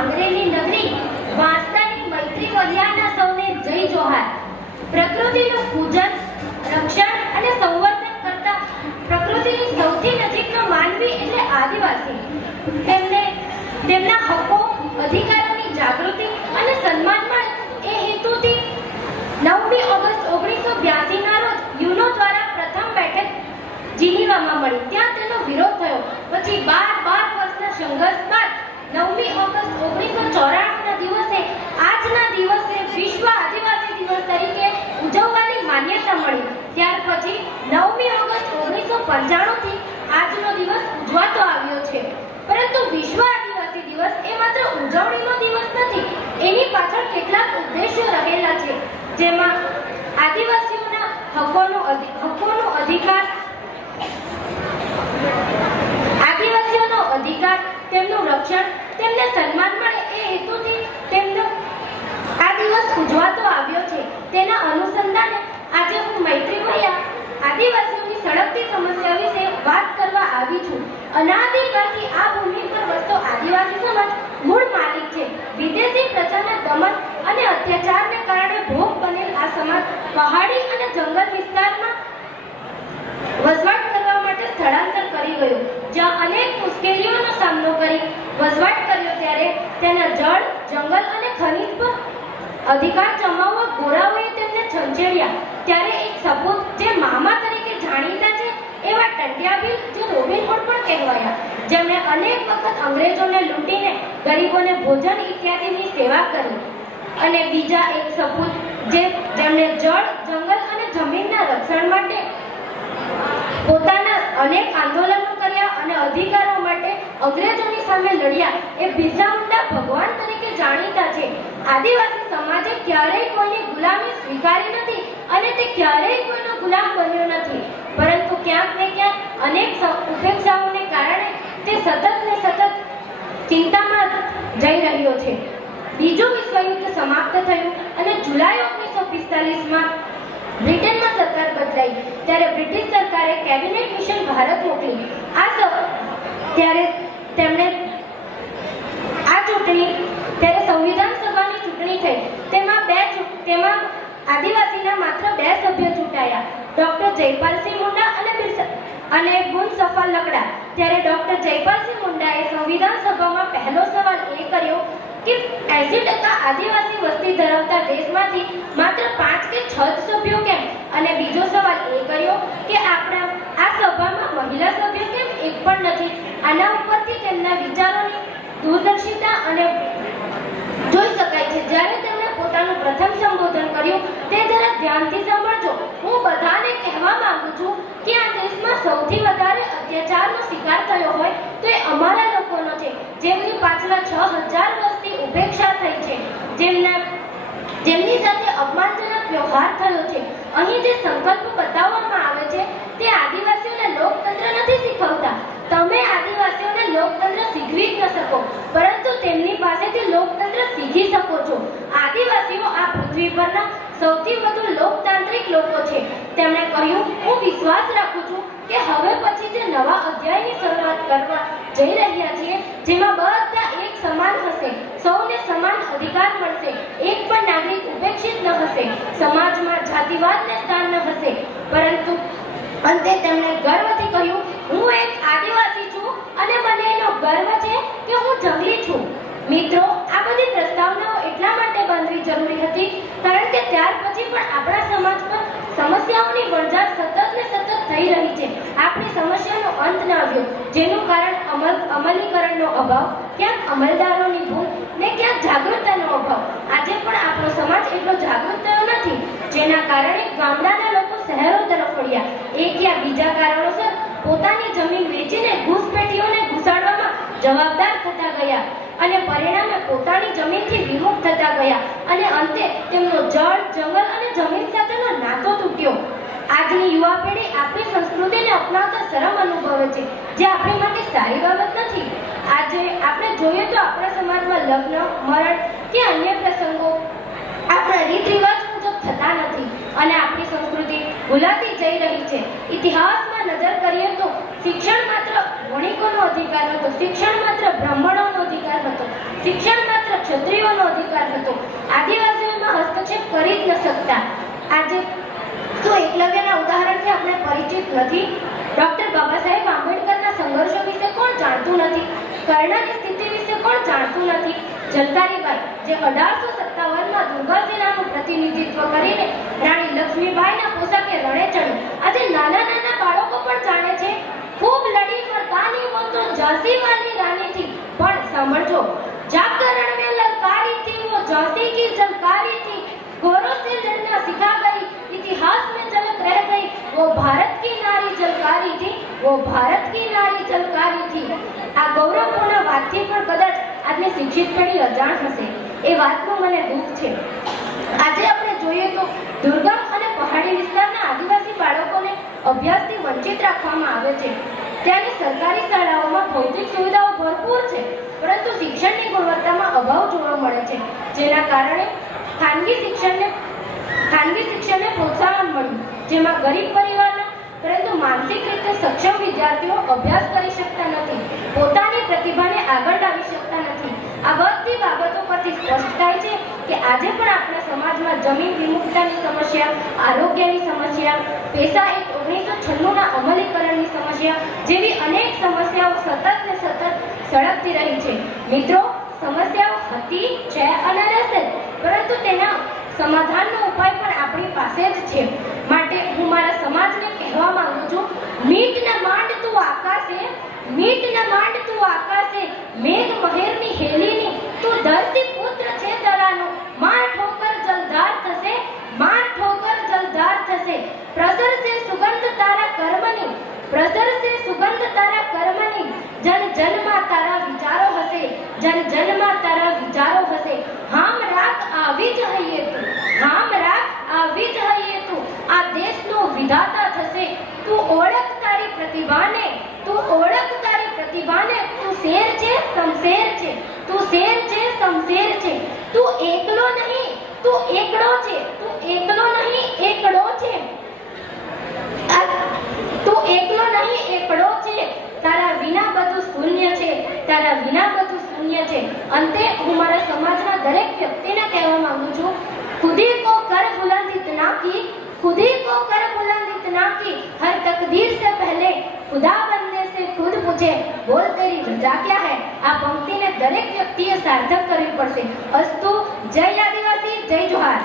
પાંગરેલી નગરી વાંસદાની મૈત્રી વરિયાના સૌને જય જોહાર। પ્રકૃતિનું પૂજન, રક્ષણ અને સંવર્ધન કરતા પ્રકૃતિની સૌથી નજીકનો માનવી એટલે આદિવાસી। તેમના હકો, અધિકારોની જાગૃતિ અને સન્માન મળે એ હેતુથી 9મી ઓગસ્ટ 1982 ના રોજ યુનો દ્વારા પ્રથમ બેઠક જીનીવામાં મળી। ત્યાં તેનો વિરોધ થયો। પછી 12 વર્ષના સંઘર્ષ બાદ 9મી ઓગસ્ટ 1994 ના દિવસે આજના દિવસે વિશ્વ આદિવાસી દિવસ તરીકે ઉજવવાની માન્યતા મળી। ત્યાર પછી 9મી ઓગસ્ટ 1995 થી આજનો દિવસ ઉજવાતો આવ્યો છે। પરંતુ વિશ્વ આદિવાસી દિવસ એ માત્ર ઉજવણીનો દિવસ નથી, એની પાછળ કેટલાક ઉદ્દેશ્યો રહેલા છે, જેમાં આદિવાસીઓના હકોનો અધિકાર, તેમનું રક્ષણ, તેમને સન્માન મળે એ હેતુથી આ દિવસ ઉજવાતો આવ્યો છે। તેના અનુસંધાને આજે હું મૈત્રી વરિયા આદિવાસીઓની સળગતી સમસ્યા વિશે વાત કરવા આવી છું। અનાદિકાળથી આ ભૂમિ પર વસતો આદિવાસી સમાજ મૂળ માલિક છે। વિદેશી પ્રજાના દમન અને અત્યાચારને કારણે ભોગ બનેલ આ સમાજ પહાડી અને જંગલ વિસ્તારમાં વસવાટ કરવા માટે સ્થળાંતર કરી ગયો। જ્યાં અનેક મુશ્કેલીઓનો સામનો કરી વસવાટ કર્યો, ત્યારે તેના જળ, જંગલ અને ખનિજ પર અધિકાર જમાવવા ગોરાઓએ તેમને છંછેડ્યા। ત્યારે એક સપૂત જે મામા તરીકે જાણીતા છે એવા ટંટ્યાભીલ, જે રોબિન હુડ પણ કહેવાયા, જેમણે અનેક વખત અંગ્રેજોને લૂંટીને ગરીબોને ભોજન ઇત્યાદિની સેવા કરી, અને બીજા એક સપૂત જેમણે જળ, જંગલ અને જમીનના રક્ષણ માટે પોતાના અનેક આંદોલનો કર્યા અને અધિકારો માટે અંગ્રેજોની સામે લડ્યા, એ બિરસા મુંડા ભગવાન તરીકે જાણીતા છે। આદિવાસી સમાજે ક્યારેય કોઈની ગુલામી સ્વીકારી નથી અને તે ક્યારેય કોઈનો ગુલામ બન્યો નથી, પરંતુ ક્યાંક ને ક્યાંક અનેક ઉપેક્ષાઓને કારણે તે સતત ચિંતામાં જઈ રહ્યો છે। બીજું વિશ્વયુદ્ધ સમાપ્ત થયું અને જુલાઈ 1945માં બ્રિટનમાં સરકાર બદલાઈ, ત્યારે બ્રિટિશ સરકારે કેબિનેટ મિશન ભારત મોકલી। ત્યારે સંવિધાન સભાની ચૂંટણી થઈ। તેમાં આદિવાસીના માત્ર 2 સભ્યો ચૂંટાયા, ડોક્ટર જયપાલસિંહ મુંડા અને ગુણસફા લકડા। ત્યારે ડોક્ટર જયપાલસિંહ મુંડાએ સંવિધાન સભામાં પહેલો સવાલ એ કર્યો કે 80% આદિવાસી વસ્તી ધરાવતા દેશમાંથી માત્ર 5 કે 6 સભ્યો કેમ? અને બીજો સવાલ એ કર્યો કે આપણા આ સભામાં મહિલા સભ્યો કેમ એક પણ નથી? આના ઉપરથી તેમના વિચારોની દૂરદર્શિતા અને જોઈ શકાય છે। જ્યારે તેમણે પોતાનું પ્રથમ સંબોધન કર્યું તે જરા ધ્યાનથી સાંભળજો। હું બધાને કહેવા માંગુ છું કે આ દેશમાં સૌથી વધારે અત્યાચારનો શિકાર થયો હોય તો એ અમારા લોકોનો છે, જેમની પાછલા 6000 વર્ષથી ઉપેક્ષા થઈ છે, જેમની સાથે અપમાનજનક વ્યવહાર થયો છે। અહીં જે સંકલ્પ બતાવવામાં આવે છે તે આદિવાસીઓને લોકતંત્ર નથી શીખવતા। તમે આદિવાસીઓને લોકતંત્ર શીખવી જ ન શકો, પરંતુ તેમની પાસેથી લોકતંત્ર શીખી શકો છો। આદિવાસીઓ આ પૃથ્વી પરના સૌથી વધુ લોકતાંત્રિક લોકો છે। તેમણે કહ્યું, હું વિશ્વાસ રાખું છું કે હવે પછી જે નવા અધ્યાયની શરૂઆત કરવા જઈ રહ્યા છીએ, જેમાં બધા એક સમાન હશે, સૌને સમાન અધિકાર મળશે, એક પણ નાગરિક ઉપેક્ષિત ન હશે, સમાજમાં જાતિવાદને સ્થાન ન હશે, પરંતુ અંતે તેમણે ગર્વથી કહ્યું, હું એક આદિવાસી છું અને મને એનો ગર્વ છે કે હું જંગલી છું। મિત્રો, આ બધી પ્રસ્તાવનાઓ એટલા માટે બાંધવી જરૂરી હતી કારણ કે ત્યાર પછી પણ આપણા સમાજ પર સમસ્યાઓની વણઝાર સતત થઈ રહી છે। આપણી સમસ્યાનો અંત ન આવ્યો, જેનું કારણ અમલીકરણનો અભાવ, ક્યાંક અમલદારોની ભૂલ ને ક્યાંક જાગૃતતાનો અભાવ। આજે પણ આપણો સમાજ એટલો જાગૃત થયો નથી, જેના કારણે ગામડાના લોકો શહેરો તરફ વળ્યા। એક યા બીજા કારણોસર પોતાની જમીન વેચીને ઘૂસપેઠીઓને ઘુસાડવામાં જવાબદાર થતા ગયા અને પરિણામે પોતાની જમીનથી વિમુખ થતા ગયા અને અંતે તેમનો જળ, જંગલ અને જમીન સાથેનો નાતો તૂટ્યો। આજની યુવા પેઢી આપણી સંસ્કૃતિને અપનાવતા શરમ અનુભવે છે, જે આપણી માટે સારી બાબત નથી। આજે આપણે જોઈએ તો આપણા સમાજમાં લગ્ન, મરણ કે અન્ય પ્રસંગો આપણા રીત રિવાજ મુજબ થતા નથી અને આપણી સંસ્કૃતિ ભૂલાતી જઈ રહી છે। ઇતિહાસમાં નજર કરીએ તો શિક્ષણ માત્ર વણિકોનો અધિકાર હતો, શિક્ષણ માત્ર બ્રાહ્મણોનો અધિકાર હતો, શિક્ષણ હસ્તક્ષેપ કરી જ ન શકતા. આજે તો એકલવ્યના ઉદાહરણથી આપણે પરિચિત નથી. ડોક્ટર બાબા સાહેબ આંબેડકરના સંઘર્ષો વિશે કોણ જાણતું નથી? કર્ણની સ્થિતિ વિશે કોણ જાણતું નથી? ઝલકારીબાઈ જે 1857માં દુર્ગા સેનાનું પ્રતિનિધિત્વ કરીને રાણી લક્ષ્મીબાઈના પોશાકે રણે ચડી, આજે નાના નાના બાળકો પણ જાણે છે. ખૂબ લડી મરદાની વો તો ઝાંસી વાલી રાની थी, પણ સાંભળજો, जाकर रण में ललकारी थी वो झांसी की झलकारी थी, गोरों से लड़ना सिखा गई, इतिहास में झलक रह गई, वो भारत की नारी झलकारी थी, वो भारत की नारी झलकारी थी. આ ગૌરવપૂર્ણ વાતથી પણ કદાચ આજની શિક્ષિત પેઢી અજાણ હશે. એ વાતનું મને દુઃખ છે. આજે આપણે જોઈએ તો દુર્ગમ અને પહાડી વિસ્તારના આદિવાસી બાળકોને અભ્યાસથી વંચિત રાખવામાં આવે છે. ત્યાંની સરકારી શાળાઓમાં ભૌતિક સુવિધાઓ ભરપૂર છે, પરંતુ શિક્ષણની ગુણવત્તામાં અભાવ જોવા મળે છે, જેના કારણે ખાનગી શિક્ષણને પ્રોત્સાહન મળ્યું, જેમાં ગરીબ પરિવારના પરંતુ માનસિક રીતે સક્ષમ વિદ્યાર્થીઓ અભ્યાસ કરી શકતા નથી, પોતાની પ્રતિભાને આગળ લાવી શકતા નથી. આ બધી બાબતો પરથી સ્પષ્ટ થાય છે કે આજે પણ આપણા સમાજમાં જમીન વિમુક્તતાની સમસ્યા, આરોગ્યની સમસ્યા, પેશા એક્ટ 1996ના અમલીકરણની સમસ્યા જેવી અનેક સમસ્યાઓ સતત ને સતત સળગતી રહી છે. મિત્રો, સમસ્યાઓ હતી, છે અને રહેશે, પરંતુ તેના સમાધાનનો ઉપાય પણ આપણી પાસે જ છે. માટે હું મારા સમાજને કહેવા માંગુ છું, મીટ ન માંડ તું આકાશે, મીટ ન માંડ તું આકાશે, મેઘ મહેરની હેલીની તું ધરતી પુત્ર છે તરાનો, માર ઠોકર જલધાર થશે, માર ઠોકર જલધાર થશે. પ્રસરશે સુગંધ તારા કર્મની, પ્રસરશે સુગંધ તારા કર્મની, જન જનમાં તારા વિચારો હશે, જન જનમાં તારા વિચારો હશે. હામ રાખ આવી જ હૈયે તું, હામ રાખ આવી જ હૈયે તું, આ દેશનો વિધાતા થશે. તું ઓળખ તારી પ્રતિભાને, તું ઓળખ તારી પ્રતિભાને, તું શેર છે શમશેર છે, તું શેર છે શમશેર છે, તું એકલો નહીં, તું એકડો છે, તું એકલો નહીં એકડો છે, તું એકલો નહીં એકડો છે, તારા વિના બધું શૂન્ય છે, તારા વિના બધું શૂન્ય છે. અંતે હું મારા સમાજના દરેક વ્યક્તિને કહેવા માંગુ છું, खुदी को कर बुलंद इतना की, खुदी को कर बुलंद इतना की, हर तकदीर से पहले खुदा बनने से खुद पूछे, बोल तेरी रजा क्या है. આ પંક્તિને દરેક વ્યક્તિએ સાર્થક કરવી પડશે. અસ્તુ. જય આદિવાસી, જય જોહાર.